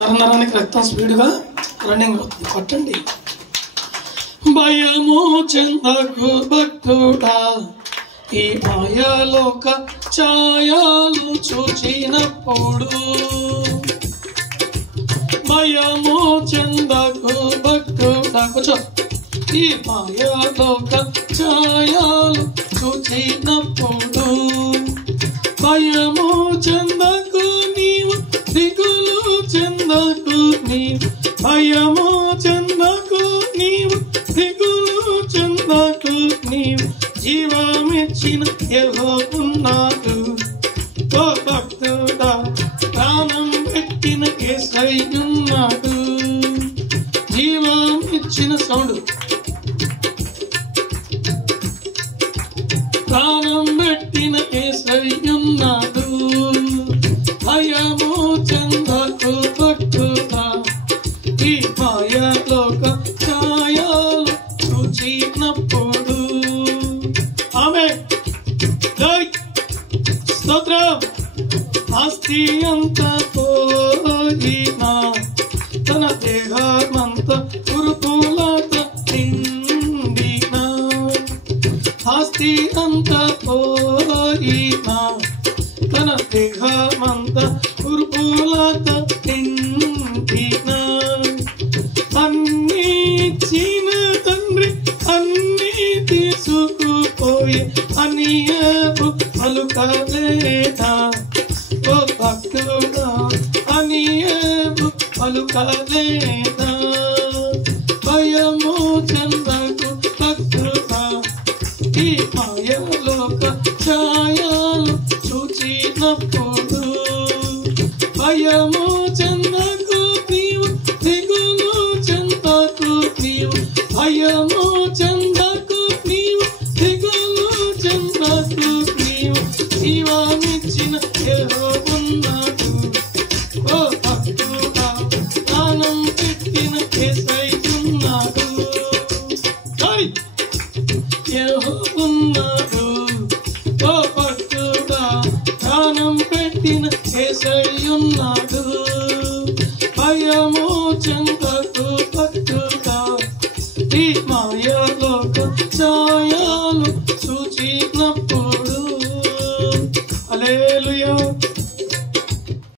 నరానికి రక్తం స్పీడ్గా రన్నింగ్ అవుతుంది. కొట్టండి. భయము చెందకు భక్తుడా, ఈ మాయాలోక ఛాయలు చూచినప్పుడు. భయము చెందకు భక్తుడా, కూర్చో. ఈ మాయాలోక ఛాయలు చూచినప్పుడు. భయము చెందకు నీవు, దిగులు చెందకు నీవు. భయము చెందకు నీవు, దిగులు చెందకు నీవు. జీవమిచ్చిన యెహోవా ఉన్నాడు. ఓ భక్తుడా, ప్రాణం పెట్టిన యేసయ్య ఉన్నాడు. జీవమిచ్చిన సౌండ్, ప్రాణం పెట్టిన యేసయ్య ఉన్నాడు. భయము చెందకు భక్తుడా, ఈ మాయలోక ఛాయలు చూచినప్పుడు. ఆమేన్. జై స్తోత్రం. ఆస్తి అంతా పోయినా, తన దేహమంతా కురుపులత నిండినా. ఆస్తి అంతా పోయినా, తన దేహమంతా కురుపులత నిండినా. అన్నీ ఇచ్చిన తండ్రి అన్నీ తీసుకుపోయి అనియపు పలుకలేదా. ఓ భక్తుడా, అనియపు పలుకలేదా. భయము చెందకు భక్తుడా, ఈ మాయలోక ఛాయలు చూచినప్పుడు. భయము చెందకు నీవు, దిగులు చెందకు నీవు. భయము చెందకు నీవు, దిగులు చెందకు నీవు. జీవమిచ్చిన యెహోవా ఉన్నాడు. ఓ భక్తుడా, ప్రాణం పెట్టిన యేసయ్య ఉన్నాడు. యెహోవా ఉన్నాడు. ఓ భక్తుడా, ప్రాణం పెట్టిన యేసయ్య ఉన్నాడు. భయము చెందకు భక్తుడా, ఈ మాయలోక ఛాయ